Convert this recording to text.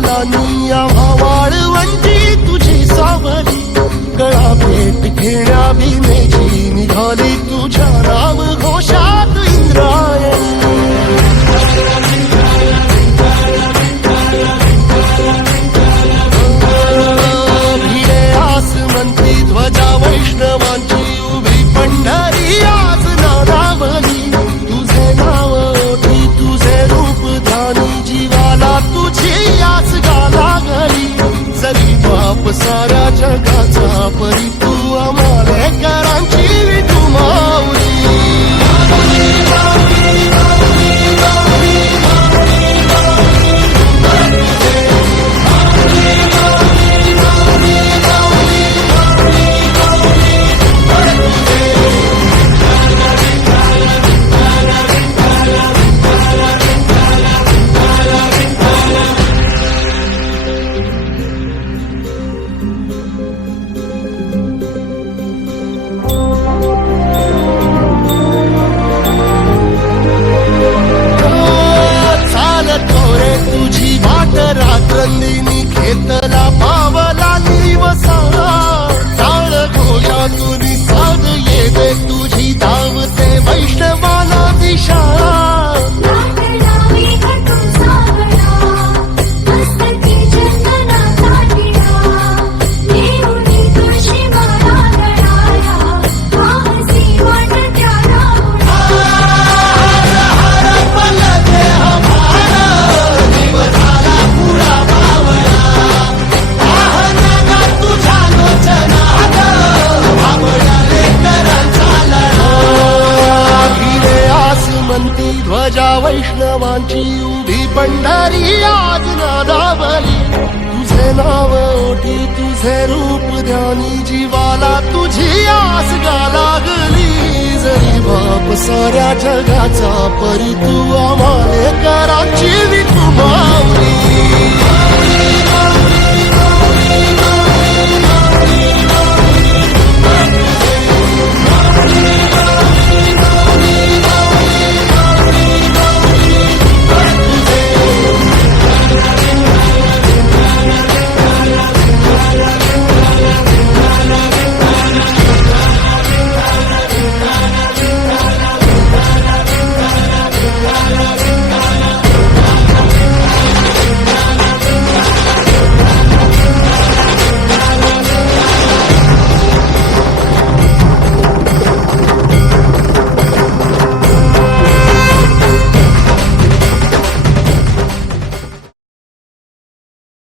पावलांनी आम्हा वाळवंटी तुझी सावली गळा भेट घेण्या भीमेची निघाली तुझ्या नाम घोषात इंद्रायणी भिडे आसमंती ध्वजा वैष्णवांची उभी पंढरी आज नादावली तुझे नाव ओठी तुझे रूप ध्यानी जीवाला तुझी आस गाला गली जरी बाप साऱ्या जगाचा परी तू आम्हाला करांची विठू माऊली तुझी वाट रात्रंदिनी खेतला पावला दिवसा टाळ घोषातून साध येते तुझी धावते वैष्णवाला दिशा ध्वजा वैष्णवांची उभी पंढरी आज नादावली तुझे नाव ओठी तुझे रूप ध्यानी जीवाला तुझी आस लागली जरी बाप साऱ्या जगाचा परी तू आम्हाला करांची विठू माऊली